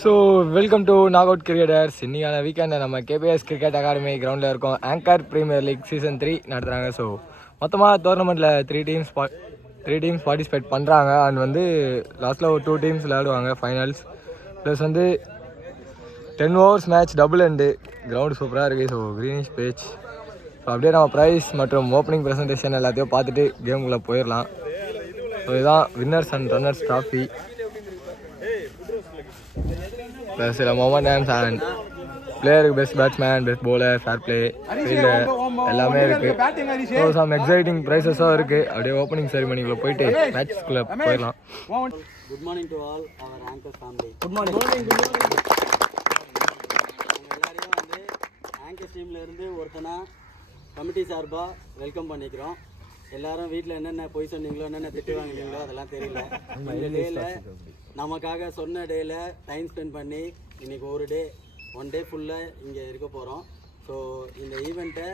So welcome to knock out cricketers. இன்னைக்கான வீக்கெண்டை நம்ம KBS cricket academy கிரவுண்டில் இருக்கோம். ஆங்கர் ப்ரீமியர் லீக் சீசன் 3 நடத்துகிறாங்க. ஸோ மொத்தமாக டோர்னமெண்ட்டில் த்ரீ டீம்ஸ் பார்ட்டிசிபேட் பண்ணுறாங்க. அண்ட் வந்து லாஸ்ட்டில் ஒரு 2 டீம்ஸ் விளையாடுவாங்க ஃபைனல்ஸ். ப்ளஸ் வந்து 10 overs match double end. Ground சூப்பராக இருக்குது. ஸோ க்ரீனிஷ் பேச். ஸோ அப்படியே நம்ம ப்ரைஸ் மற்றும் ஓப்பனிங் ப்ரெசன்டேஷன் எல்லாத்தையும் பார்த்துட்டு கேமுக்குள்ளே போயிடலாம். ஸோ இதுதான் வின்னர்ஸ் அண்ட் ரன்னர்ஸ் ட்ராஃபி. சில மொமெண்ட்ஸ் அண்ட் பிளேயருக்கு best batsman, best bowler, fair play, fielder எல்லாமே இருக்குது. ஸோ சம் எக்ஸைட்டிங் ப்ரைஸஸும் இருக்குது. அப்படியே ஓப்பனிங் செரிமனிக்குள்ளே போயிட்டு மேட்ச்க்குள்ளே போயிடலாம். Good morning to all our anchor family. Good morning. எல்லாரையும் வந்து ஆங்கர் டீமில் இருந்து ஒருத்தனா கமிட்டி சார்பாக வெல்கம் பண்ணிக்கிறோம். எல்லாரும் வீட்டில் என்னென்ன பொய் சொன்னீங்களோ, என்னென்ன திட்டு வாங்கினீங்களோ அதெல்லாம் தெரியல. இந்த டேயில் நமக்காக சொன்ன டேயில் டைம் ஸ்பெண்ட் பண்ணி இன்றைக்கி ஒன் டே ஃபுல்லாக இங்கே இருக்க போகிறோம். ஸோ இந்த ஈவெண்ட்டை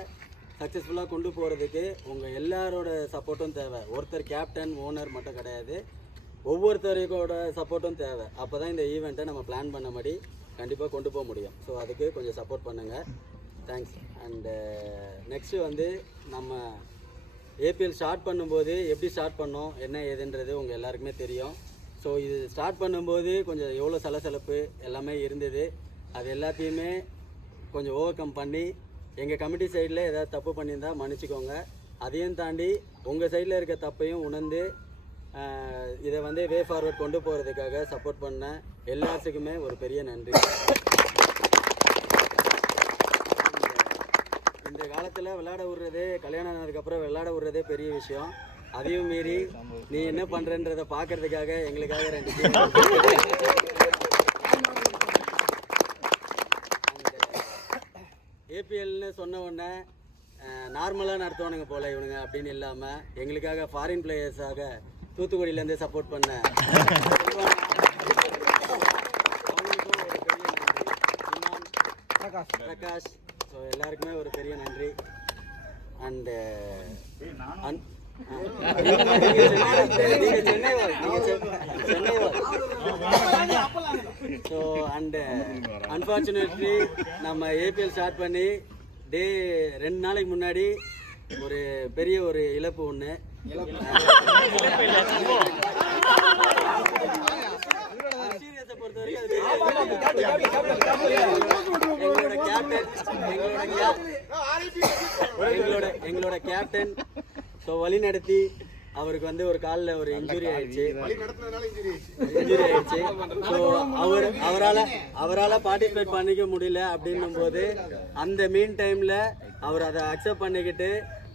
சக்ஸஸ்ஃபுல்லாக கொண்டு போகிறதுக்கு உங்கள் எல்லாரோட சப்போர்ட்டும் தேவை. ஒருத்தர் கேப்டன் ஓனர் மட்டும் கிடையாது, ஒவ்வொருத்தருக்கோட சப்போர்ட்டும் தேவை. அப்போ தான் இந்த ஈவெண்ட்டை நம்ம பிளான் பண்ணபடி கண்டிப்பாக கொண்டு போக முடியும். ஸோ அதுக்கு கொஞ்சம் சப்போர்ட் பண்ணுங்கள். தேங்க்ஸ். அண்டு நெக்ஸ்ட்டு வந்து நம்ம ஏபிஎல் ஸ்டார்ட் பண்ணும்போது எப்படி ஸ்டார்ட் பண்ணோம், என்ன ஏதுன்றது உங்கள் எல்லாருக்குமே தெரியும். ஸோ இது ஸ்டார்ட் பண்ணும்போது கொஞ்சம் எவ்வளோ சலசலப்பு எல்லாமே இருந்தது. அது எல்லாத்தையுமே கொஞ்சம் ஓவர் கம் பண்ணி எங்கள் கமிட்டி சைடில் ஏதாவது தப்பு பண்ணியிருந்தால் மன்னிச்சிக்கோங்க. அதையும் தாண்டி உங்கள் சைடில் இருக்க தப்பையும் உணர்ந்து இதை வந்து வே ஃபார்வர்ட் கொண்டு போகிறதுக்காக சப்போர்ட் பண்ண எல்லாத்துக்குமே ஒரு பெரிய நன்றி. இந்த காலத்தில் விளையாட விடுறதே, கல்யாணம் ஆனதுக்கப்புறம் விளையாட விடுறதே பெரிய விஷயம். அதையும் மீறி நீ என்ன பண்ணுறன்றதை பார்க்கறதுக்காக எங்களுக்காக 2 டீம் ஏபிஎல்னு சொன்ன உடனே நார்மலாக நடத்துவானுங்க போல இவனுங்க அப்படின்னு இல்லாமல் எங்களுக்காக ஃபாரின் பிளேயர்ஸாக தூத்துக்குடியிலேருந்தே சப்போர்ட் பண்ண அவங்களுக்கும் ஒரு பெரிய நன்றி. பிரகாஷ், ஸோ எல்லாருக்குமே ஒரு பெரிய நன்றி. அண்டு ஸோ அண்டு அன்ஃபார்ச்சுனேட்லி நம்ம ஏபிஎல் ஸ்டார்ட் பண்ணி 2 நாளைக்கு முன்னாடி ஒரு பெரிய ஒரு இழப்பு ஒன்று. சீரியஸை பொறுத்த வரைக்கும் எங்களோட கேப்டன் ஸோ வழி நடத்தி அவருக்கு வந்து ஒரு காலில் ஒரு இன்ஜுரி ஆயிடுச்சு. ஸோ அவரால் பார்ட்டிசிபேட் பண்ணிக்க முடியல அப்படின்னும் போது அந்த மீன் டைமில் அவர் அதை அக்செப்ட் பண்ணிக்கிட்டு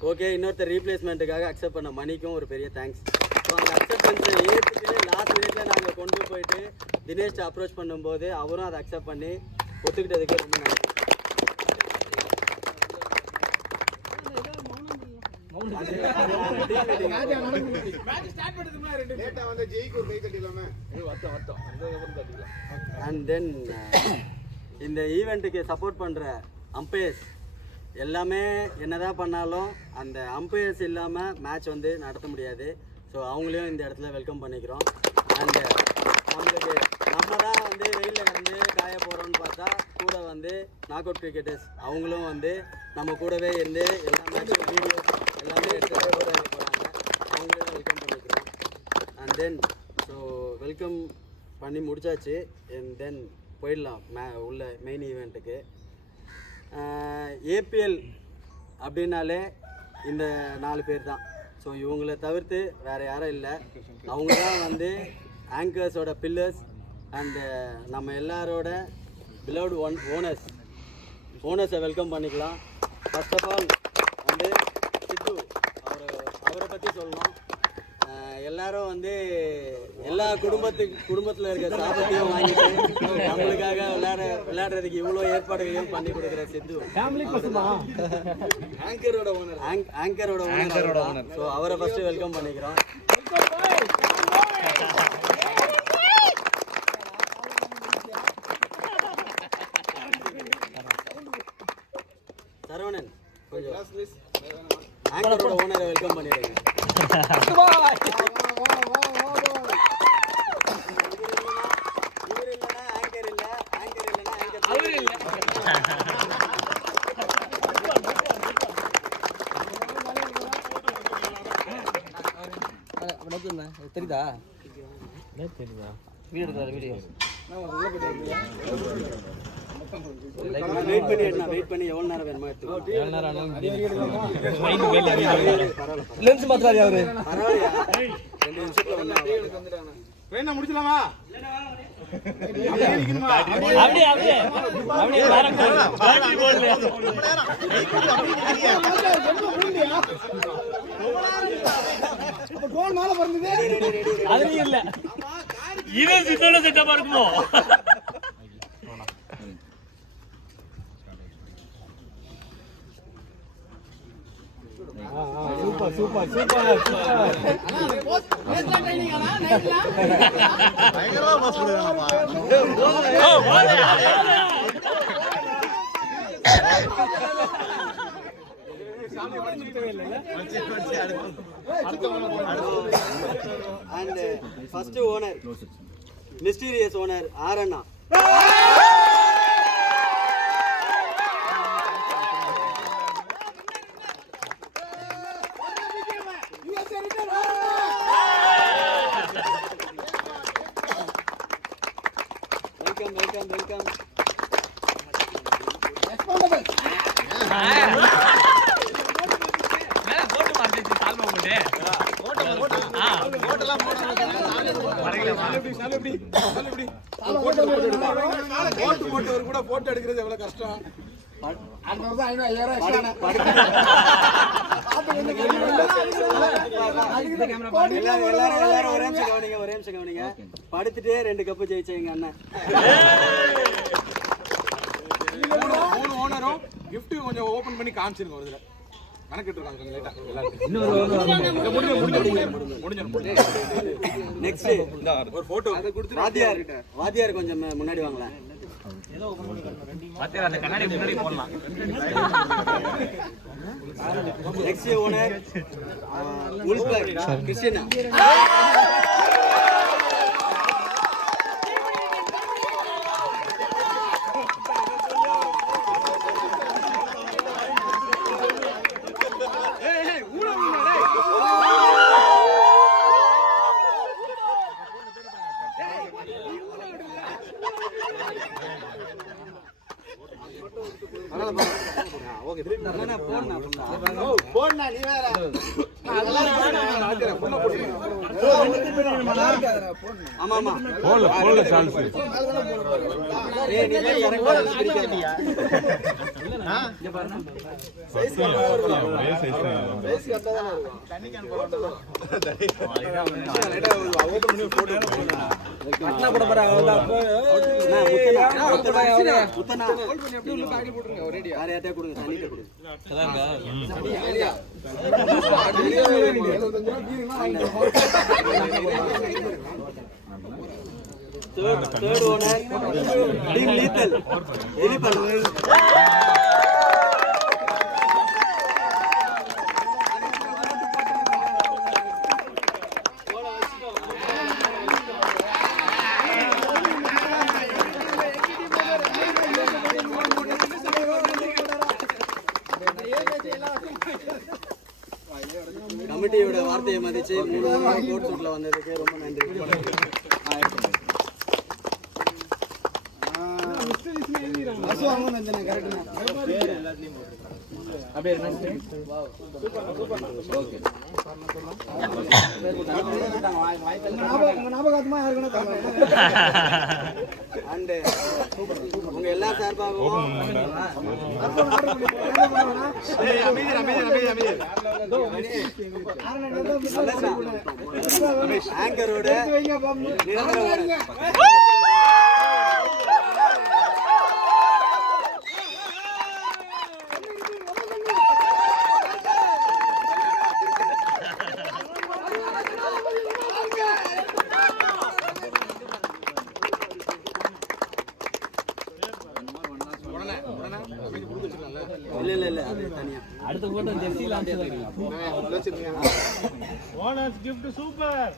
ஓகே இன்னொருத்தர் ரீப்ளேஸ்மெண்ட்டுக்காக அக்செப்ட் பண்ண மணிக்கும் ஒரு பெரிய தேங்க்ஸ். ஸோ அந்த அக்செப்டன்ஸை ஏற்றுட்டு லாஸ்ட் மினிட்ல நாங்கள் கொண்டு போயிட்டு தினேஷ்ட அப்ரோச் பண்ணும்போது அவரும் அதை அக்செப்ட் பண்ணி ஒத்துக்கிட்டதுக்கு ரொம்ப நன்றி. அண்ட் தென் இந்த ஈவெண்ட்டுக்கு சப்போர்ட் பண்ணுற அம்பையர்ஸ் எல்லாமே என்னதான் பண்ணாலும் அந்த அம்பையர்ஸ் இல்லாமல் மேட்ச் வந்து நடத்த முடியாது. ஸோ அவங்களையும் இந்த இடத்துல வெல்கம் பண்ணிக்கிறோம். அண்டு நம்மளுக்கு நம்ம தான் வந்து வெயிலில் கிடந்து காய போகிறோம்னு பார்த்தா கூட வந்து நாக் அவுட் கிரிக்கெட்டர்ஸ் அவங்களும் வந்து நம்ம கூடவே இருந்து எல்லா மேட்சும் வீடியோ எல்லாமே எடுத்து போகிறாங்க. அவங்களையும் வெல்கம் பண்ணிக்கிறோம். அண்ட் தென் ஸோ வெல்கம் பண்ணி முடிச்சாச்சு. அண்ட் தென் போயிடலாம் உள்ள மெயின் ஈவெண்ட்டுக்கு. ஏபிஎல் அப்படின்னாலே இந்த 4 பேர் தான். ஸோ இவங்கள தவிர்த்து வேறு யாரும் இல்லை. அவங்க தான் வந்து ஆங்கர்ஸோட பில்லர்ஸ் அண்டு நம்ம எல்லாரோட பிலவ்டு ஓனர்ஸை வெல்கம் பண்ணிக்கலாம். ஃபர்ஸ்ட் ஆஃப் ஆல் வந்து சித்து, அவரை பற்றி சொல்லணும். எல்லாரும் வந்து எல்லா குடும்பத்தில் இருக்க சாபத்தையும் வாங்கிட்டு நம்மளுக்காக விளையாடுறதுக்கு இவ்வளோ ஏற்பாடுகளையும் பண்ணி கொடுக்குற சித்து ஆங்கரோட ஓனர். ஸோ அவரை ஃபர்ஸ்ட் வெல்கம் பண்ணிக்கிறோம். சரவணன் கொஞ்சம் ஆங்கரோட ஓனரை வெல்கம் பண்ணிடுங்க. இவர் இல்லைன்னா தெரியுதா வீடியோ எடுக்காத வீடியோ வெயிட் பண்ணி எவ்வளவு நேரம் வேணுமா லென்ஸ் மாத்திராது அவரு பரவாயில்லையா 2 நிமிஷத்துல வேணா முடிச்சலாமா அப்படியே அப்படியே அப்படியே பேட்டரி போடல அப்ப கோல் மேல பறந்தது அது இல்ல இது சித்தோட செட்டப்பா இருக்குமோ சூப்பர் சூப்பர் சூப்பர் நேத்ல ட்ரைனிங் ஆனா நேத்ல பயங்கரமா பாஸ் பண்ணுறானப்பா சாமி படிச்சிட்டவே இல்ல and first owner mysterious owner ஆரண்ணா welcome மேல போட்டு மார்த்திச்சு சால்வா போடு போட்டலாம் போட்டு கூட போட்டோ எடுக்கிறது எவ்வளவு கஷ்டம் படுத்துட்டே 2 கப்பு ஜெயிச்சேங்க அண்ணன் ஓனரும் gift கொஞ்சம் ஓபன் பண்ணி காமிச்சிருங்க ஒரு இதுல கணக்கிட்டு இருக்காங்க கொஞ்சம் லேட்டா முடிஞ்சு நெக்ஸ்ட் ஒரு போட்டோ வாத்தியார் கொஞ்சம் முன்னாடி வாங்களேன் வாத்தியார் அந்த கண்ணாடி முன்னாடி போடலாம் நெக்ஸ்ட் ஓனர் உல்பர் Krishna Third owner, Team Lethal. கமிட்டியோட வார்த்தையை மதிச்சு கோட் சூட்ல வந்ததுக்கு ரொம்ப நன்றி. உங்க எல்லா சார்பாகவும் ஆங்கரோட இல்ல அது தனியா அடுத்த போட்டோ ஜெர்சில ஓனர்ஸ் gift சூப்பர்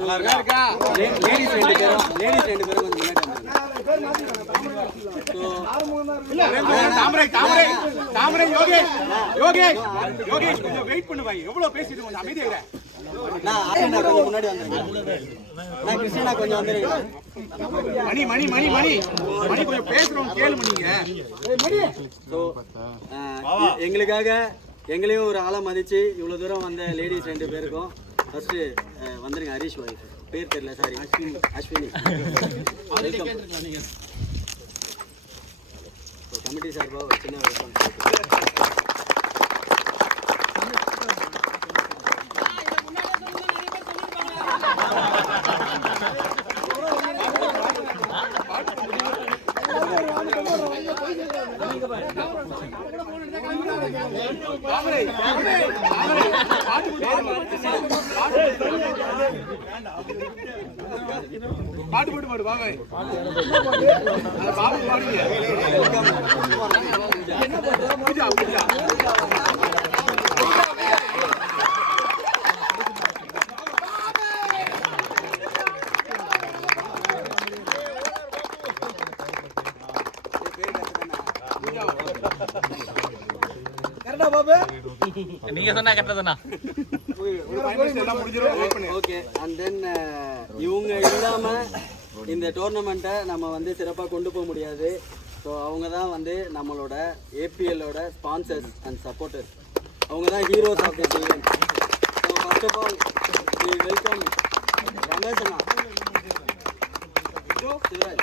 நல்லா இருக்கா லேடிஸ் ரெண்டு பேரும் கொஞ்சம் முன்னாடி முன்னாடி வந்துருங்க. நான் கிருஷ்ணா கொஞ்சம் வந்துருங்க. எங்களுக்காக எங்களையும் ஒரு ஆளை மதிச்சு இவ்வளவு தூரம் வந்த லேடிஸ் 2 பேருக்கும் ஃபர்ஸ்ட் வந்துருங்க. ஹரிஷ் ஒய்ஃப் பேர் தெரியல, சாரி, அஸ்வினி. கமிட்டி சார்பாக ஒரு சின்ன வெல்கம். நீங்க சொன்னா கரெக்டா. ஓகே. அண்ட் தென் இவங்க இல்லாம இந்த டோர்னமெண்ட்டை நம்ம வந்து சிறப்பாக கொண்டு போக முடியாது. ஸோ அவங்க தான் வந்து நம்மளோட ஏபிஎல்லோட ஸ்பான்சர்ஸ் அண்ட் சப்போர்ட்டர்ஸ். அவங்க தான் heroes of this event. So first of all we welcome Ramesh அண்ணா, சிவராஜ்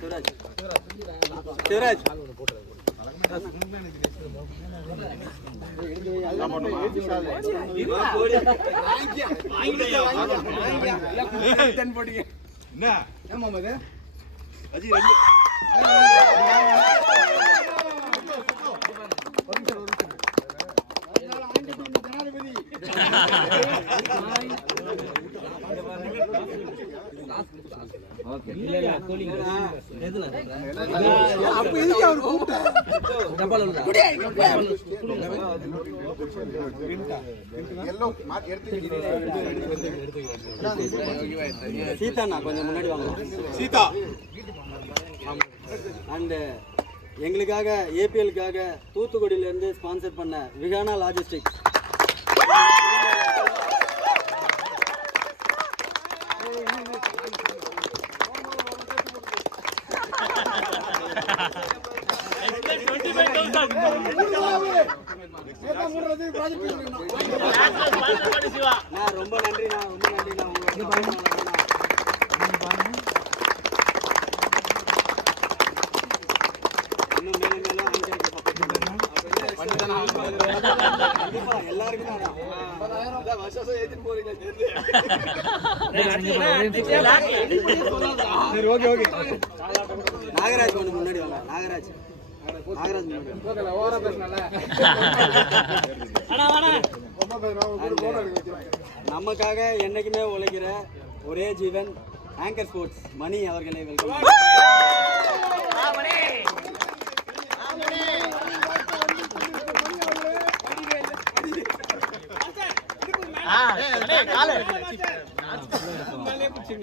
சிவராஜ் சிவராஜ் சீதா கொஞ்சம் முன்னாடி வாங்க. சீதா அண்ட் எங்களுக்காக ஏபிஎல்லுக்காக தூத்துக்குடியிலேருந்து ஸ்பான்சர் பண்ண விகானா லாஜிஸ்டிக்ஸ். ரொம்ப நன்றிண்ணா, ரொம்ப நன்றிண்ணா. இன்னும் மேலும் மேலும் எல்லாருக்கும் நாகராஜ் கொஞ்சம் முன்னாடி வாங்க. நாகராஜ் நமக்காக என்னைக்குமே உழைக்கிற ஒரே ஜீவன் ஆங்கர் ஸ்போர்ட்ஸ் மணி அவர்களை வெல்கம்.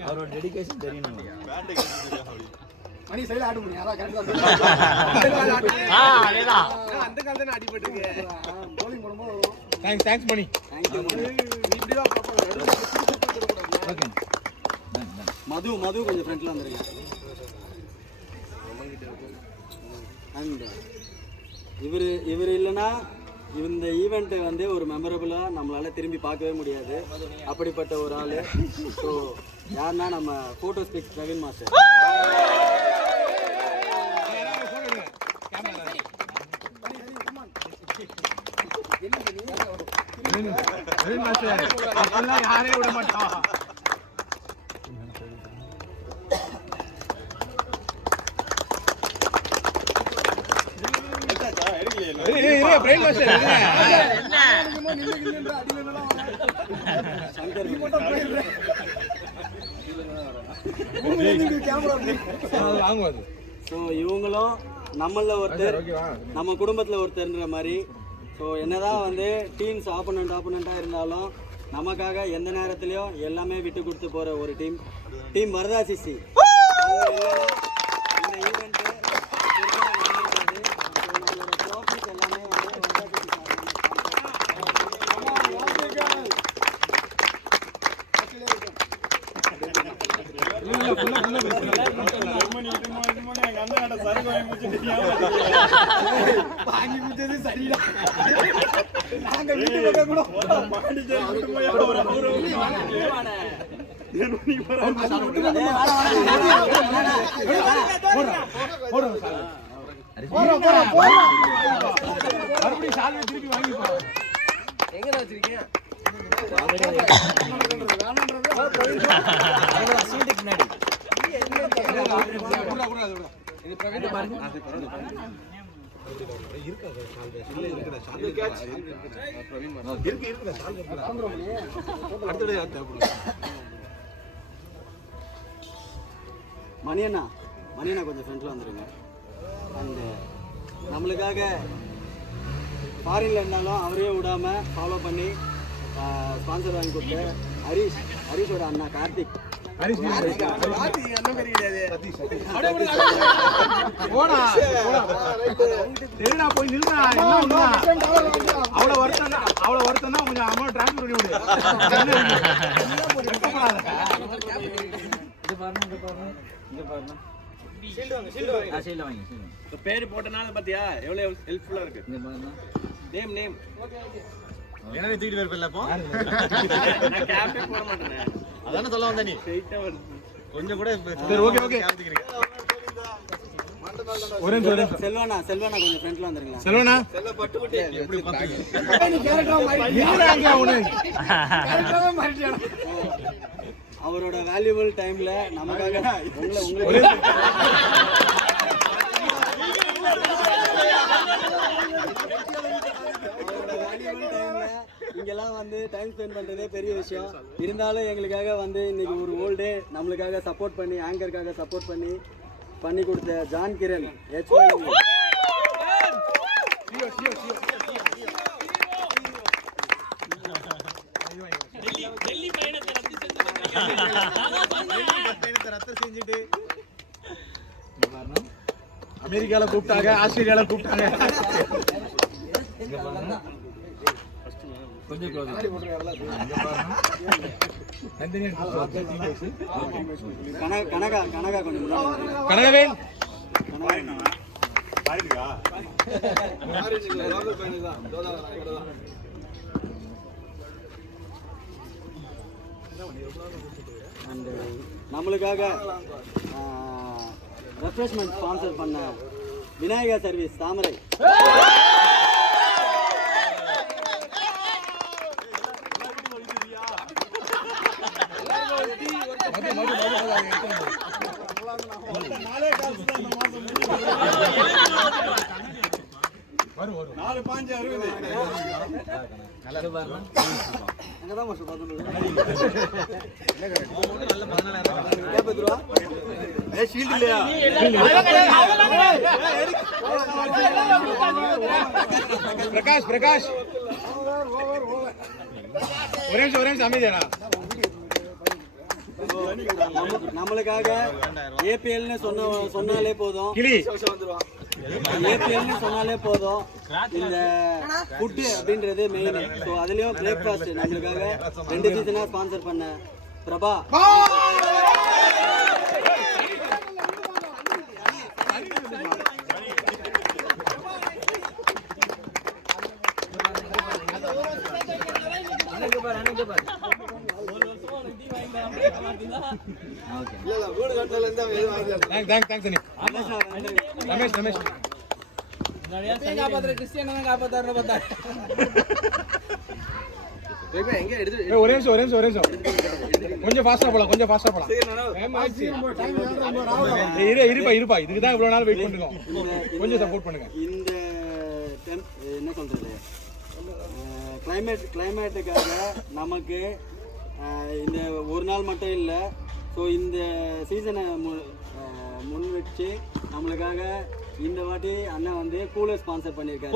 அவரோட டெடிகேஷன் தெரியும். மணி சைடுல ஆடு பண்ணி அதான் கரெக்ட்டா அதேதான் அந்த கால் தான அடிபட்டு இருக்கு. bowling பண்ணும்போது தேங்க்ஸ் மணி. थैंक यू மணி. இப்படி தான் ஓகே. மது கொஞ்சம் ஃப்ரண்ட்ல வந்துருங்க. அண்ட் இவர் இல்லைன்னா இந்த ஈவெண்ட்டை வந்து ஒரு மெமரபுளாக நம்மளால திரும்பி பார்க்கவே முடியாது. அப்படிப்பட்ட ஒரு ஆள். ஸோ யாருன்னா நம்ம ஃபோட்டோ ஸ்பீக் பிரவீன் மாஸ்டர். யாரையும் விட மாட்டான். இவங்களும் நம்மள ஒருத்தர், நம்ம குடும்பத்தில் ஒருத்தர்ன்ற மாதிரி. ஸோ என்னதான் வந்து டீம்ஸ் ஆப்போனண்ட்டாக இருந்தாலும் நமக்காக எந்த நேரத்துலையும் எல்லாமே விட்டு கொடுத்து போகிற ஒரு டீம் வரதா சிசி. ஈவெண்ட் நம்மளோட ட்ராஃபிஸ் எல்லாமே வந்து எங்க வச்சிருக்கீங்க மணியண்ணா கொஞ்சம் ஃப்ரெண்ட்ல வந்துருங்க. அண்ட் நம்மளுக்காக ஃபாரின்ல இருந்தாலும் அவரே விடாம ஃபாலோ பண்ணி ஸ்பான்சர் வாங்கி கொடுத்த ஹரிஷோட அண்ணா கார்த்திக். அவ்வளவு வருத்தம் தான் கொஞ்சம் அமௌண்ட் டிரான்ஸ்ஃபர் பண்ணி விடு. பேரு போட்டனால பாத்தியா எவ்வளவு ஹெல்ப்ஃபுல்லா இருக்கு. நேம் என்ன தூக்கிட்டு வரப்பல அப்போ நான் கேப்டன் போட மாட்டேன். அதானே சொல்ல வந்த நீ. ஸ்ட்ரைட்டா வருது. கொஞ்சம் கூட சரி ஓகே ஒரே செல்வனா கொஞ்சம் ஃப்ரெண்ட்ல வந்துருங்க. செல்வனா எப்படி அவரோட வேல்யூபிள் டைம்ல நமக்காக உங்களை இங்கெல்லாம் வந்து டைம் ஸ்பெண்ட் பண்ணுறதே பெரிய விஷயம். இருந்தாலும் எங்களுக்காக வந்து இன்னைக்கு ஒரு ஹோல் டே நம்மளுக்காக சப்போர்ட் பண்ணி ஆங்கருக்காக சப்போர்ட் பண்ணி கொடுத்த ஜான் கிரண் அமெரிக்கால கூப்பிட்டாங்க, ஆஸ்திரேலியால கூப்பிட்டாங்க. கொஞ்சம் கனகா கொஞ்சம் கனகவேல் அண்ட் நம்மளுக்காக ரெஃப்ரெஷ்மெண்ட் ஸ்பான்சர் பண்ண விநாயகா சர்வீஸ் தாமரை. பிரகாஷ் ஒரே நிமிஷம் அமைதியா. நம்மளுக்காக ஏபிஎல்னு சொன்னாலே போதும், ஏபிஎல்னு சொன்னாலே போதும். இந்த ஃபுட்டு அப்படின்றது மெயின். ஸோ அதுலயும் பிரேக்ஃபாஸ்ட் நம்மளுக்காக 2 சீசனா ஸ்பான்சர் பண்ண பிரபா. ஒரே நிமிஷம் கொஞ்சம் ஃபாஸ்டா போலாம். இருப்பா இதுக்கு தான் இவ்வளவு நாள் வெயிட் பண்ணுங்க. கொஞ்சம் சப்போர்ட் பண்ணுங்க. இந்த என்ன சொல்றது, கிளைமேட்டுக்காக நமக்கு இந்த ஒரு நாள் மட்டும் இல்லை. ஸோ இந்த சீசனை முன் வச்சு நம்மளுக்காக இந்த வாட்டி அண்ணன் வந்து கூலர் ஸ்பான்சர் பண்ணியிருக்காரு.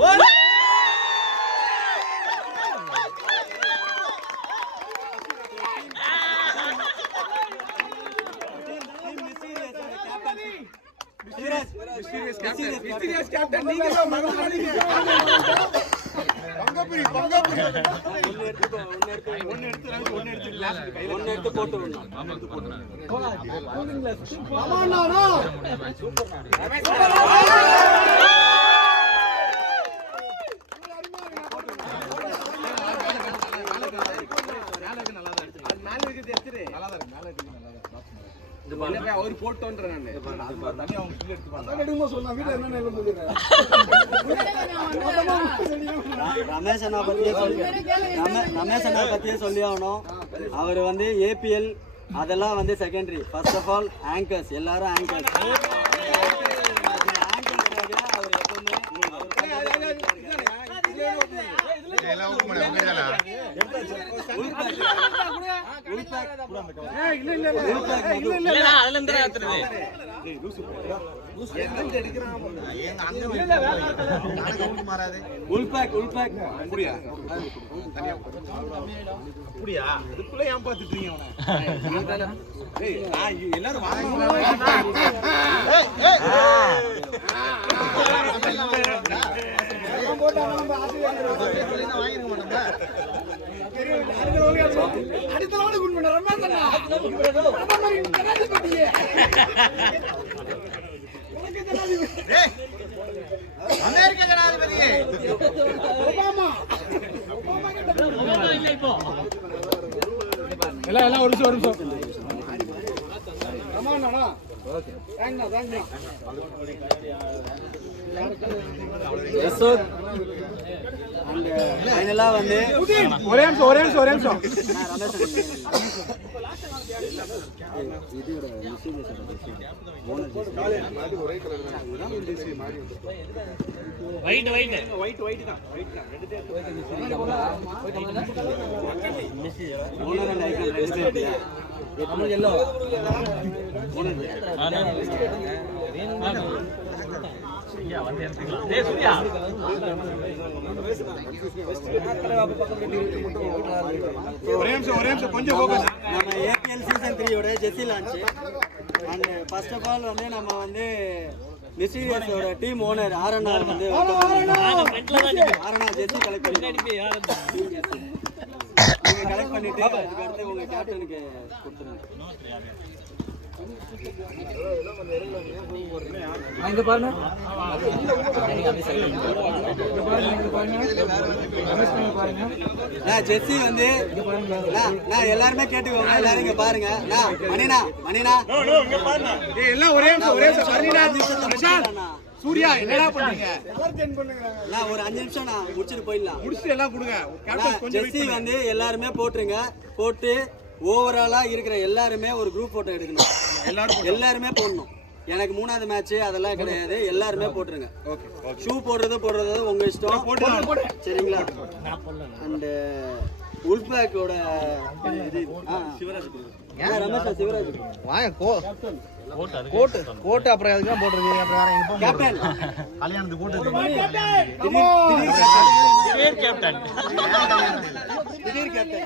மிஸ்டீரியஸ் கேப்டன் நீங்க தான் மறந்துடாதீங்க. ஒன்னு எடுத்து போட்டு விடணும். அவர் போட்டோன்ற ரமேஷ் அண்ணா பத்தியே சொல்லி ஆகணும். அவர் வந்து ஏபிஎல் அதெல்லாம் வந்து secondary. First of all anchors, எல்லாரும் ஆங்கர்ஸ். அவர் எப்பவுமே அதுக்குள்ள ஏன் பாத்துட்டீங்க எல்லாரும் அமெரிக்க ஜனாதிபதி எல்லாம் ஒரு நிமிஷம் ஃபைனலா வந்து ஒரே நிமிஷம் ஒரே நிமிஷம் கொஞ்சம் ஃபோக்கஸ். நம்ம APL season 3 jersey launch. And first of all வந்து நம்ம வந்து மிஸ்டீரியஸோட டீம் ஓனர் ஆர்என்ஆர் வந்து ஆர்என்ஆர் ஜெர்சி கலெக்ட் பண்ணிட்டு அதுக்கு அடுத்து உங்க கேப்டனுக்கு கொடுத்துருங்க. இங்க பாருங்க ஜெர்சி வந்து எல்லாருமே கேட்டுக்கோங்க. எல்லாரும் இங்க பாருங்க. மணினா எல்லாம் ஒரே நிமிஷம். சூர்யா என்னடா பண்ணீங்க? ஒரு 5 நிமிஷம் நான் முடிச்சிட்டு போயிடலாம். முடிச்சு எல்லாம் கொடுங்க. ஜெர்சி வந்து எல்லாருமே போட்டுருங்க. போட்டு ஓவராலா இருக்கிற எல்லாருமே ஒரு குரூப் போட்டோ எடுக்கணும். எல்லாருமே போடணும். எனக்கு 3வது மேட்ச் அதெல்லாம் கிடையாது. எல்லாருமே போட்டுருங்க. ஷூ போடுறது உங்க இஷ்டம். சரிங்களா? அண்ட் உல்பேக்கோட சிவராஜ் கோட்டு அப்புறம் அதுக்கு தான் போட்டுருக்கு. அப்புறம் வேற எங்க போக கேப்டன் கல்யாணத்துக்கு கோட்டு திடீர் கேப்டன்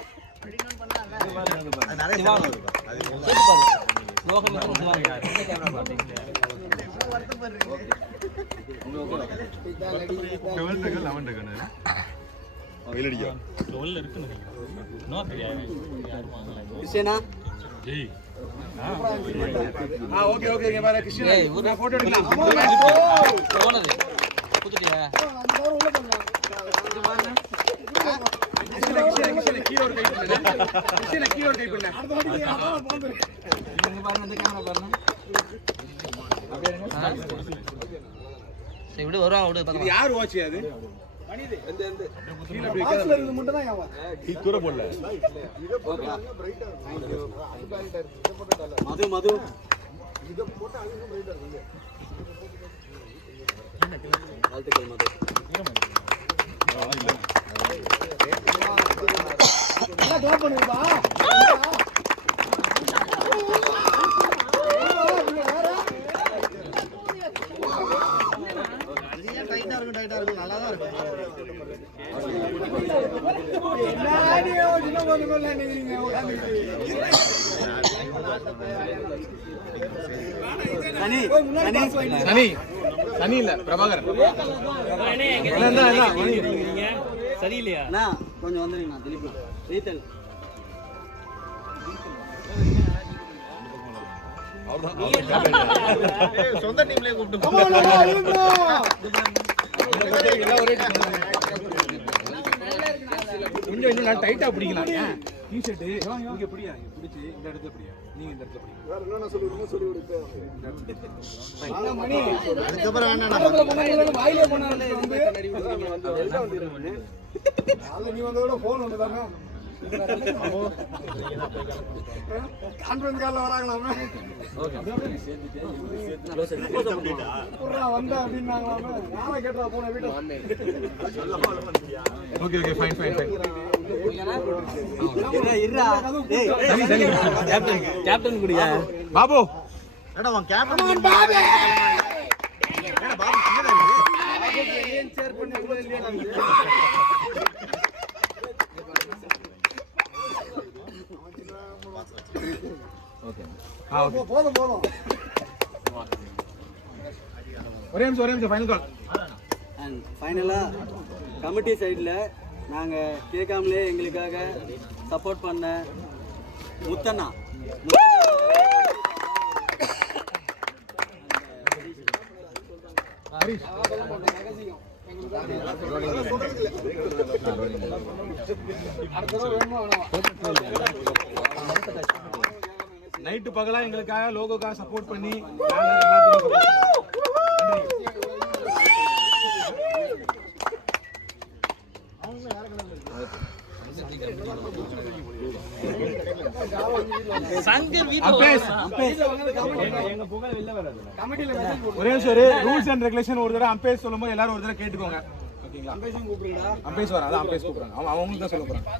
கிருஷ்ணா ஓகே இங்க பாரு கிருஷ்ணா நான் போட்டோ எடுக்கலாம். கீழ ஒரு கை பண்ணு. விடு வருவான் விடு. இது யார் வாட்ச் அது? மது வாழ்த்துக்கள் மது. டைட்டா இருக்கும் நல்லா தான் இருக்கும். சனி சனி சனி இல்ல பிரபாகரன் சரியில்லையா அண்ணா கொஞ்சம் வந்துருங்கண்ணா திலீப்ண்ணா ரீத்தல் சொந்த டீம்லயே கூப்பிட்டு கொஞ்சம் இன்னும் நான் டைட்டா பிடிக்கலாம் டி-ஷர்ட் இங்க பிடியா பிடிச்சி இந்த இடத்துல பிடியா நீங்க இந்த இடத்துல பிடிங்க வேற என்ன சொல்லுவீங்க சொல்லி கொடுங்க மணி அதுக்கப்புறம் வேணாம் வாயிலே போனாரு வந்து எல்லாம் வந்துருங்க நீ வந்ததோட போன் வந்துதானே கான்ஃபரன்ஸ் கால்ல வராங்களாமே வந்தா அப்படின்னாங்களாமே யாரை கேட்டா போன வீட்டை okay okay fine fine fine captain குடியா பாபு ஏடா உன் கேப்டன் பாபு ஏடா பாபு கீழ போதும் போதும் ஒரே நிமிஷம் ஃபைனல் கால் அண்ட் ஃபைனலாக கமிட்டி சைடில் நாங்கள் கேட்காமலே எங்களுக்காக சப்போர்ட் பண்ண முத்தண்ணா நைட்டு பகலா எங்களுக்காக லோகோக்காக சப்போர்ட் பண்ணி எல்லாத்துக்கும் ஒரே ரூல்ஸ் அண்ட் ரெகுலேஷன் ஒரு தடவை அம்பேஸ் சொல்லும்போது எல்லாரும் ஒரு தடவை கேட்டுக்கோங்க ஓகேங்களா அம்பேஸ் வர அதான் அம்பேஸ் கூப்பிடுறாங்க அவங்களுக்கு தான் சொல்ல போறாங்க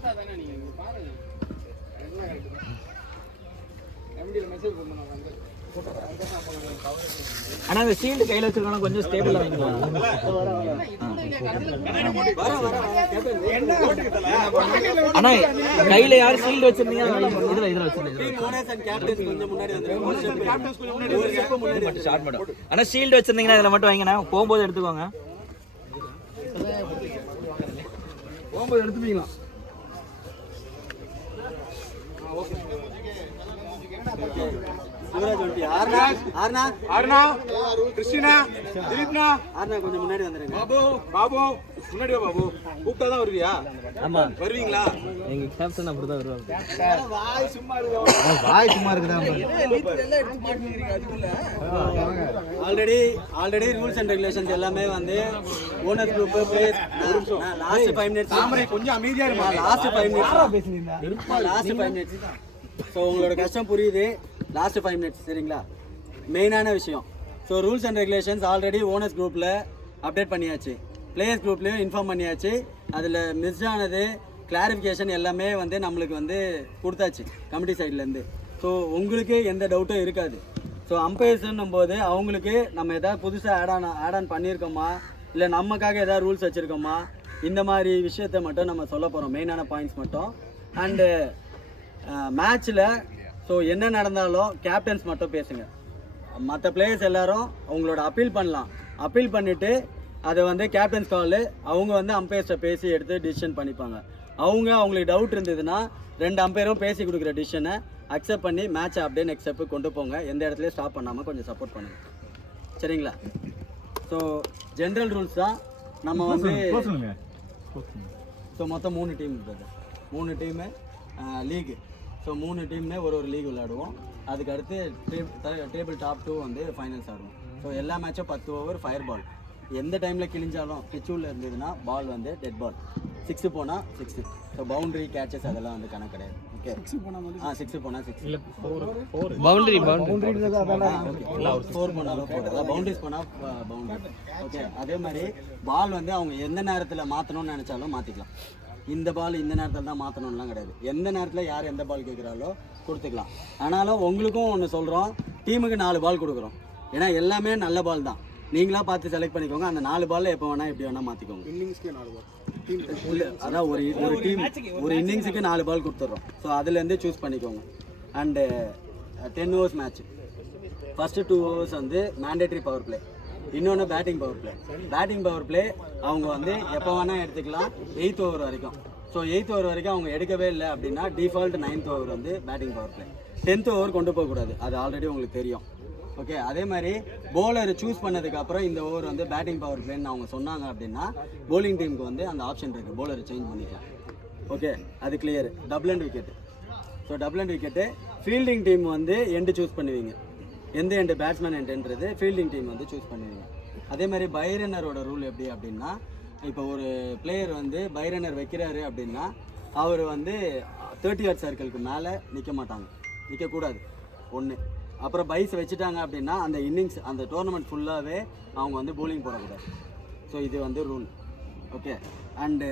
ஆனா அந்த ஷீல்டு கையில வச்சிருக்கணும் கொஞ்சம் ஸ்டேபிளா வைக்கலாம் அண்ணா கையில யார் ஷீல்டு வச்சிருந்தீங்க இதுல வச்சிருந்தீங்க ஷார்ட் மட்டும் ஆனா ஷீல்டு வச்சிருந்தீங்கன்னா இதுல மட்டும் வைங்கண்ணா போகும்போது எடுத்துக்கோங்க போகும்போது எடுத்துப்பீங்களா கிறிஸ்டினா திலீப்னா கொஞ்சம் முன்னாடி வந்துருங்க பாபு பாபு முன்னாடி வா பாபு கூப்பிட்டா தான் வருவியா ஆமா வருவீங்களா எங்க கேப்டன் அப்படிதான் வருவாங்க வாய் சும்மா இருக்குதா ஆல்ரெடி ரூல்ஸ் அண்ட் ரெகுலேஷன்ஸ் எல்லாமே வந்து ஓனர் குரூப் லாஸ்ட் 5 மினிட்ஸ் கொஞ்சம் அமைதியா இருமா லாஸ்ட் 5 மினிட்ஸ் ஸோ உங்களோட கஷ்டம் புரியுது லாஸ்ட் 5 மினிட்ஸ் சரிங்களா மெயினான விஷயம் so rules and regulations already owners குரூப்பில் அப்டேட் பண்ணியாச்சு பிளேயர்ஸ் குரூப்லேயும் இன்ஃபார்ம் பண்ணியாச்சு அதில் மிஸ் ஆனது கிளாரிஃபிகேஷன் எல்லாமே வந்து நம்மளுக்கு வந்து கொடுத்தாச்சு கமிட்டி சைட்லேருந்து ஸோ உங்களுக்கு எந்த டவுட்டும் இருக்காது ஸோ அம்பையர்ஸ்ன்னும் போது அவங்களுக்கு நம்ம எதாவது புதுசாக ஆட் ஆன் பண்ணியிருக்கோமா இல்லை நமக்காக எதாவது ரூல்ஸ் வச்சுருக்கோமா இந்த மாதிரி விஷயத்த மட்டும் நம்ம சொல்ல போகிறோம் மெயினான பாயிண்ட்ஸ் மட்டும் அண்டு மேட்ச்சில் ஸோ என்ன நடந்தாலும் கேப்டன்ஸ் மட்டும் பேசுங்க மற்ற பிளேயர்ஸ் எல்லாரும் அவங்களோட அப்பீல் பண்ணலாம் அப்பீல் பண்ணிவிட்டு அதை வந்து கேப்டன்ஸ் கால் அவங்க வந்து அம்பையர்ஸை பேசி எடுத்து டிசிஷன் பண்ணிப்பாங்க அவங்களுக்கு டவுட் இருந்ததுன்னா 2 அம்பையரும் பேசி கொடுக்குற டிசிஷனை அக்செப்ட் பண்ணி மேட்சை அப்படியே நெக்ஸ்ட் ஸ்டெப்பு கொண்டு போங்க எந்த இடத்துலையும் ஸ்டாப் பண்ணாமல் கொஞ்சம் சப்போர்ட் பண்ணுங்க சரிங்களா ஸோ ஜென்ரல் ரூல்ஸ் தான் நம்ம வந்து ஸோ மொத்தம் 3 டீம் இருக்குது 3 டீமு லீகு ஸோ 3 டீம்னே ஒரு லீக் விளையாடுவோம் அதுக்கு அடுத்து டேபிள் டாப் 2 வந்து ஃபைனல்ஸ் ஆடுவோம் ஸோ எல்லா மேட்சும் 10 ஓவர் ஃபயர் பால் எந்த டைமில் கிழிஞ்சாலும் பிச்சூரில் இருந்ததுன்னா பால் வந்து டெட் பால் 6 போனால் 6 ஸோ பவுண்டரி கேட்சஸ் அதெல்லாம் வந்து கணக்கு கிடையாது ஓகே 6 போனால் 6 இல்லை பவுண்டரி ஓகே 4 போனாலும் 4 அதாவது பவுண்டரிஸ் போனால் பவுண்டரி ஓகே அதே மாதிரி பால் வந்து அவங்க எந்த நேரத்தில் மாற்றணும்னு நினச்சாலும் மாற்றிக்கலாம் இந்த பால் இந்த நேரத்தில் தான் மாற்றணும்லாம் கிடையாது எந்த நேரத்தில் யார் எந்த பால் கேட்குறாலோ கொடுத்துக்கலாம் ஆனாலும் உங்களுக்கும் ஒன்று சொல்கிறோம் டீமுக்கு 4 பால் கொடுக்குறோம் ஏன்னா எல்லாமே நல்ல பால் தான் நீங்களாக பார்த்து செலக்ட் பண்ணிக்கோங்க அந்த 4 பாலில் எப்போ வேணால் எப்படி வேணால் மாற்றிக்கோங்க இன்னிங்ஸ்க்கே 4 பால் இல்லை அதான் ஒரு டீம் ஒரு இன்னிங்ஸுக்கு 4 பால் கொடுத்துட்றோம் ஸோ அதுலேருந்து சூஸ் பண்ணிக்கோங்க and 10 overs match first 2 overs வந்து மேண்டேட்ரி பவர் பிளே, இன்னொன்று batting power play. Batting power play அவங்க வந்து எப்போ வேணால் எடுத்துக்கலாம் 8th ஓவர் வரைக்கும். ஸோ 8th ஓவர் வரைக்கும் அவங்க எடுக்கவே இல்லை அப்படின்னா டிஃபால்ட் 9th ஓவர் வந்து batting power play. 10th over கொண்டு போகக்கூடாது, அது ஆல்ரெடி உங்களுக்கு தெரியும். ஓகே, அதே மாதிரி போலர் சூஸ் பண்ணதுக்கப்புறம் இந்த ஓவர் வந்து பேட்டிங் பவர் பிளேன்னு அவங்க சொன்னாங்க அப்படின்னா போலிங் டீமுக்கு வந்து அந்த ஆப்ஷன் இருக்குது, போலரை சேஞ்ச் பண்ணிக்கலாம். ஓகே, அது clear. Double and wicket. So double and wicket. Fielding team வந்து எண்டு சூஸ் பண்ணுவீங்க, எந்த எண்டு பேட்ஸ்மேன் எண்டுன்றது ஃபீல்டிங் டீம் வந்து சூஸ் பண்ணுவீங்க. அதே மாதிரி பை ரன்னரோட ரூல் எப்படி அப்படின்னா, இப்போ ஒரு பிளேயர் வந்து பை ரன்னர் வைக்கிறாரு அப்படின்னா அவர் வந்து 30 yard சர்க்கிளுக்கு மேலே நிற்க மாட்டாங்க, நிற்கக்கூடாது ஒன்று. அப்புறம் பைஸ் வச்சுட்டாங்க அப்படின்னா அந்த இன்னிங்ஸ் அந்த டோர்னமெண்ட் ஃபுல்லாகவே அவங்க வந்து போலிங் போடக்கூடாது. ஸோ இது வந்து ரூல். ஓகே, அண்டு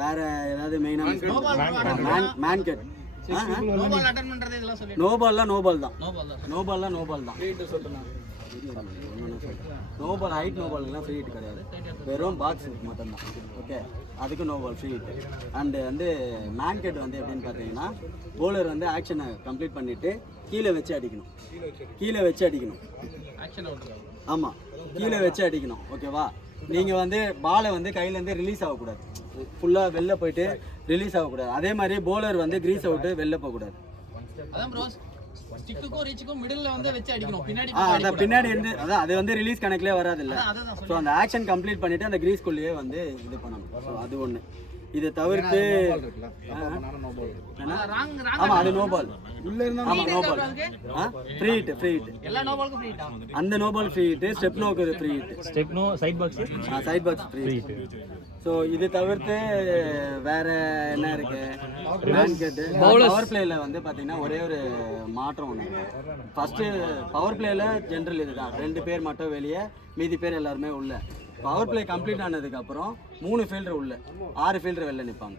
வேறு ஏதாவது மெயினாக மேன் கட் நோபால்லாம் நோபால் தான், நோபால்லாம் நோபால் தான். நோபால் ஹைட் நோபால்லாம் ஃப்ரீ ஹிட் கிடையாது, வெறும் பாக்ஸ் மட்டும்தான். ஓகே, அதுக்கு நோபால் ஃப்ரீ ஹிட். அண்டு வந்து மேன் கட் வந்து எப்படின்னு பார்த்தீங்கன்னா போலர் வந்து ஆக்ஷனை கம்ப்ளீட் பண்ணிவிட்டு கீழே வச்சு அடிக்கணும், கீழே வச்சு அடிக்கணும். ஆமாம், கீழே வச்சு அடிக்கணும். ஓகேவா, நீங்கள் வந்து பாலை வந்து கையிலேருந்து ரிலீஸ் ஆகக்கூடாது, ஃபுல்லாக வெளில போயிட்டு ரிலீஸ் ஆகக்கூடாது. அதே மாதிரி போலர் வந்து கிரீஸ் அவுட்டு வெளில போகக்கூடாது. அதான் பின்னாடி இருந்து அதான் அது வந்து ரிலீஸ் கணக்கிலே வராது இல்லை. ஸோ அந்த ஆக்ஷன் கம்ப்ளீட் பண்ணிவிட்டு அந்த கிரீஸ்குள்ளேயே வந்து இது பண்ணணும். ஸோ அது ஒன்று. இதை தவிர்த்து ஆமாம் அது நோபால், ஆமாம் no ball free hit, free hit. அந்த நோபால் ஃப்ரீ ஹிட், ஸ்டெப் நோக்கு ஃப்ரீ ஹிட், ஸ்டெப்னோ side box, side box free hit. So இது தவிர்த்து வேற என்ன இருக்கு? பவர் பிளேல வந்து பார்த்தீங்கன்னா ஒரே ஒரு மாற்றம் ஒன்று இருக்கு. ஃபர்ஸ்ட் பவர் பிளேல ஜென்ரல் இதுதான், 2 பேர் மட்டும் வெளியே, மீதி பேர் எல்லாருமே உள்ள. பவர் பிளே கம்ப்ளீட் ஆனதுக்கப்புறம் 3 ஃபீல்டர் உள்ள, 6 ஃபீல்டர் வெளில நிற்பாங்க.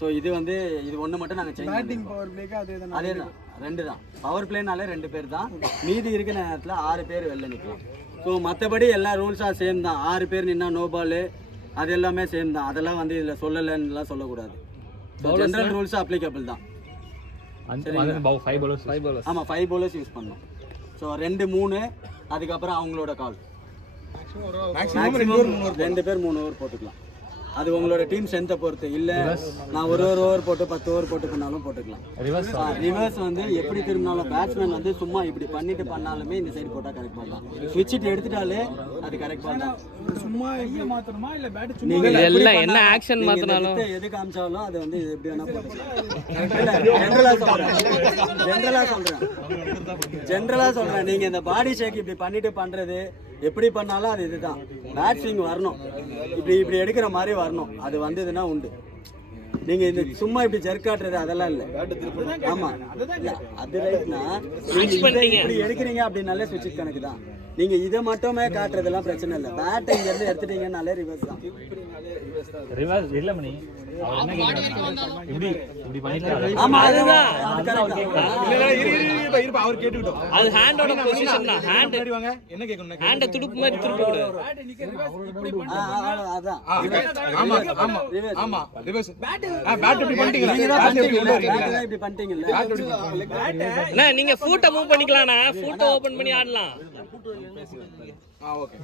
ஸோ இது வந்து இது ஒன்று மட்டும் நாங்கள் சேஞ்ச் பண்ணிட்டோம். அதே தான், 2 தான். பவர் பிளேனாலே 2 பேர் தான், மீதி இருக்கிற நேரத்தில் 6 பேர் வெளில நிற்கலாம். ஸோ மற்றபடி எல்லா ரூல்ஸாக சேம் தான். 6 பேர் நின்னா நோ பால், அது எல்லாமே சேம் தான். அதெல்லாம் வந்து இதில் சொல்லலைன்னுலாம் சொல்லக்கூடாது. ஜென்ரல் ரூல்ஸ் அப்ளிகபிள் தான். ஆமாம், 5 bowlers யூஸ் பண்ணோம். ஸோ 2, 3 அதுக்கப்புறம் அவங்களோட கால். மேக்ஸிமம் 2 பேர் 3 ஓவர் போட்டுக்கலாம். அது உங்களோட டீம் ஸ்ட்ரென்த்தை பொறுத்து. இல்லை நான் ஒரு ஓவர் போட்டு 10 ஓவர் போட்டு பண்ணாலும் போட்டுக்கலாம். ரிவர்ஸ் வந்து எப்படி திரும்பினாலும் பேட்ஸ்மேன் வந்து சும்மா இப்படி பண்ணிட்டு பண்ணாலுமே இந்த சைடு போட்டால் கரெக்ட் பண்ணலாம். ஸ்விட்சிட்டு எடுத்துட்டாலே அது கரெக்ட் பண்ணலாம். சும்மா ஐயா மாத்தணுமா இல்ல பேட் நீங்க எல்லாம் என்ன ஆக்ஷன் மாத்தனாலும் எது காமிச்சாலும் அது வந்து எப்படி வேணா போட்டுக்கலாம். ஜென்ரலா சொல்றேன். நீங்க இந்த பாடி ஷேக் இப்படி பண்ணிட்டு பண்றது எப்படி பண்ணாலும் அது இதுதான். பேட் ஸ்விங் வரணும், இப்படி இப்படி எடுக்கிற மாதிரி வரணும். அது வந்ததுன்னா உண்டு. நீங்க இந்த சும்மா இப்படி ஜெர்க்காட்டுறது அதெல்லாம் இல்லை. ஆமா, அது ரைட்னா இப்படி எடுக்கிறீங்க அப்படின்னாலே ஸ்விட்ச் கணக்கு தான். நீங்க இதை மட்டுமே காட்டுறதெல்லாம் பிரச்சனை இல்லை. பேட் இங்க இருந்து எடுத்துட்டீங்கன்னாலே ரிவர்ஸ் தான். ரிவர்ஸ் இல்ல மணி ஆமா அதுதான். அவர் கேட்டுட்டோம். அது ஹேண்டோட பொசிஷன் தான். ஹேண்ட் என்ன கேட்கணும்? ஹேண்ட துடுப்பு மாதிரி திருப்பி விடு. அதான். ஆமா ஆமா ஆமா ரிவர்ஸ். பேட் இப்படி பண்ணிட்டீங்களா? இப்படி பண்ணிட்டீங்கல்ல. அண்ணா நீங்க ஃபூட்ட மூவ் பண்ணிக்கலாம்ண்ணா. ஃபூட்ட ஓபன் பண்ணி ஆடலாம். ஓகே,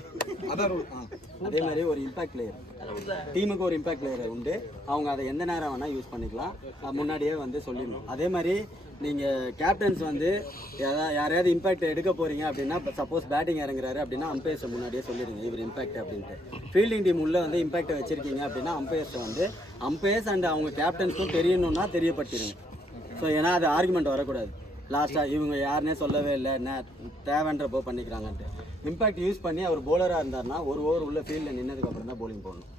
அதான் ரூல். அதே மாதிரி ஒரு இம்பாக்ட் பிளேயர், டீமுக்கு ஒரு இம்பாக்ட் பிளேயர் உண்டு. அவங்க அதை எந்த நேரம் வேணால் யூஸ் பண்ணிக்கலாம். முன்னாடியே வந்து சொல்லிடணும். அதே மாதிரி நீங்கள் கேப்டன்ஸ் வந்து யாரையாவது இம்பாக்ட் எடுக்க போகிறீங்க அப்படின்னா, சப்போஸ் பேட்டிங் இறங்குறாரு அப்படின்னா அம்பையர்ஸை முன்னாடியே சொல்லிடுங்க இவர் இம்பாக்ட் அப்படின்ட்டு. ஃபீல்டிங் டீம் உள்ளே வந்து இம்பாக்டை வச்சுருக்கீங்க அப்படின்னா அம்பையர்ஸை வந்து அம்பையர்ஸ் அண்ட் அவங்க கேப்டன்ஸ்க்கும் தெரியணும்னா தெரியப்படுத்திடுங்க. ஸோ ஏன்னா அது ஆர்குமெண்ட் வரக்கூடாது. லாஸ்ட்டாக இவங்க யாருன்னே சொல்லவே இல்லை, என்ன தேவைன்றப்போ பண்ணிக்கிறாங்கன்ட்டு. இம்பாக்ட் யூஸ் பண்ணி அவர் போலராக இருந்தார்னா ஒரு ஓவர் உள்ள ஃபீல்டில் நின்னதுக்கப்புறம் தான் போலிங் போடணும்.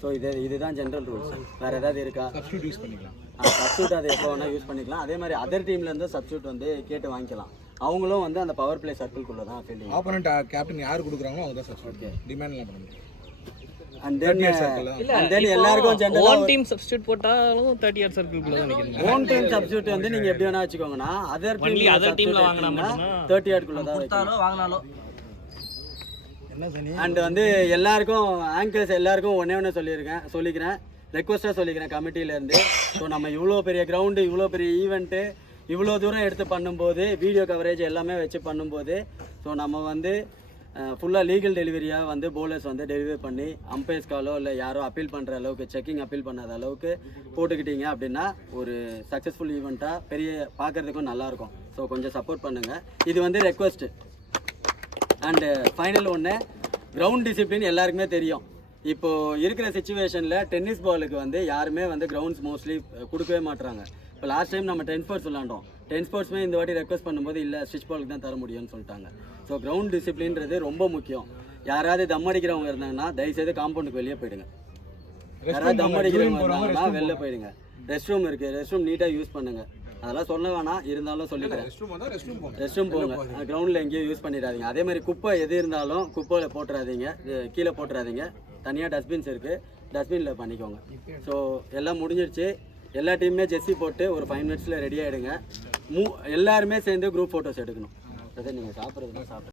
ஸோ இதுதான் ஜென்ரல் ரூல்ஸ். வேறு ஏதாவது இருக்கா? சப்ஸ்டியூட் யூஸ் பண்ணிக்கலாம். சப்ஸ்டியூட் அதை எப்போ வேணால் யூஸ் பண்ணிக்கலாம். அதே மாதிரி அதர் டீம்லேருந்து சப்ஸ்டியூட் வந்து கேட்டு வாங்கிக்கலாம். அவங்களும் வந்து அந்த பவர் பிளே சர்க்கிள்குள்ளே தான் ஃபீல்டிங். ஆப்போனன்ட் கேப்டன் யார் கொடுக்குறாங்களோ அவங்க தான் சப்ஸ்டியூட். டிமாண்ட்லாம் பண்ண முடியும். And then எல்லாருக்கும் ஜெனரலா ஓன் டீம் சப்ஸ்டிட்யூட் போட்டாலும் 30 yard சர்க்கிள்குள்ள தான் நிக்குது. ஓன் டீம் சப்ஸ்டிட்யூட் வந்து நீங்க எப்படி வேணா வச்சுக்கோங்கனா அதர் டீம்ல வாங்குனா மட்டும் 30 yard குள்ள தான் கொடுத்தாலும் வாங்குனாலும் என்ன சனி. அண்ட் வந்து எல்லாருக்கும் ஆங்கர்ஸ் எல்லாருக்கும் ஒண்ணே சொல்லிக்கிறேன் ரெக்வஸ்ட்டாக சொல்லிக்கிறேன் கமிட்டியிலேருந்து. ஸோ நம்ம இவ்வளோ பெரிய கிரவுண்டு, இவ்வளோ பெரிய ஈவெண்ட்டு, இவ்வளோ தூரம் எடுத்து பண்ணும்போது வீடியோ கவரேஜ் எல்லாமே வச்சு பண்ணும்போது ஸோ நம்ம வந்து ஃபுல்லாக லீகல் டெலிவரியாக வந்து போலர்ஸ் வந்து டெலிவரி பண்ணி அம்பையர்ஸ் காலோ இல்லை யாரோ அப்பீல் பண்ணுற அளவுக்கு செக்கிங் அப்பீல் பண்ணாத அளவுக்கு போட்டுக்கிட்டீங்க அப்படின்னா ஒரு சக்ஸஸ்ஃபுல் ஈவெண்ட்டாக பெரிய பார்க்குறதுக்கும் நல்லாயிருக்கும். ஸோ கொஞ்சம் சப்போர்ட் பண்ணுங்கள். இது வந்து ரெக்வஸ்ட்டு. அண்டு ஃபைனல் ஒன்று, கிரவுண்ட் டிசிப்ளின் எல்லாருக்குமே தெரியும். இப்போது இருக்கிற சுச்சுவேஷனில் டென்னிஸ் பாலுக்கு வந்து யாருமே வந்து கிரவுண்ட்ஸ் மோஸ்ட்லி கொடுக்கவே மாட்டுறாங்க. இப்போ லாஸ்ட் டைம் நம்ம 10 ஸ்போர்ட்ஸ் விளாண்டோம். 10 ஸ்போர்ட்ஸ்மே இந்த வாட்டி ரெக்வஸ்ட் பண்ணும்போது இல்லை ஸ்விட்ச் பாலுக்கு தான் தர முடியும்னு சொல்லிட்டாங்க. ஸோ கிரவுண்ட் டிசிப்ளின்றது ரொம்ப முக்கியம். யாராவது தம் அடிக்கிறவங்க இருந்தாங்கன்னா தயவுசெய்து காம்பவுண்டுக்கு வெளியே போயிடுங்க. யாராவது தம் அடிக்கிறவங்க இருந்தாங்கன்னா வெளில போயிடுங்க. ரெஸ்ட் ரூம் இருக்குது, ரெஸ்ட் ரூம் நீட்டாக யூஸ் பண்ணுங்கள். அதெல்லாம் சொல்ல வேணாம், இருந்தாலும் சொல்லிக்கிறேன். ரெஸ்ட் ரூம் போங்க, கிரவுண்டில் எங்கேயும் யூஸ் பண்ணிடாதீங்க. அதே மாதிரி குப்பை எது இருந்தாலும் குப்பையில் போட்டுறாதீங்க, கீழே போட்டுறாதீங்க. தனியாக டஸ்ட்பின்ஸ் இருக்குது, டஸ்ட்பினில் பண்ணிக்கோங்க. ஸோ எல்லாம் முடிஞ்சிடுச்சு. எல்லா டீமுமே ஜெர்சி போட்டு ஒரு 5 மினிட்ஸில் ரெடி ஆகிடுங்க. எல்லாருமே சேர்ந்து குரூப் ஃபோட்டோஸ் எடுக்கணும். அதை நீங்கள் சாப்பிட்றது தான் சாப்பிட்டு